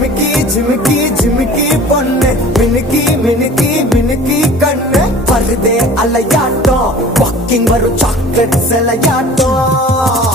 ஜிமிக்கி ஜிமிக்கி ஜிமிக்கி பொண்ணு மினுக்கி மினுக்கி மினுக்கி கண்ணு வருதே அலையாட்டம் வாக்கிங் வரும் சாக்லேட் சிலையாட்டம்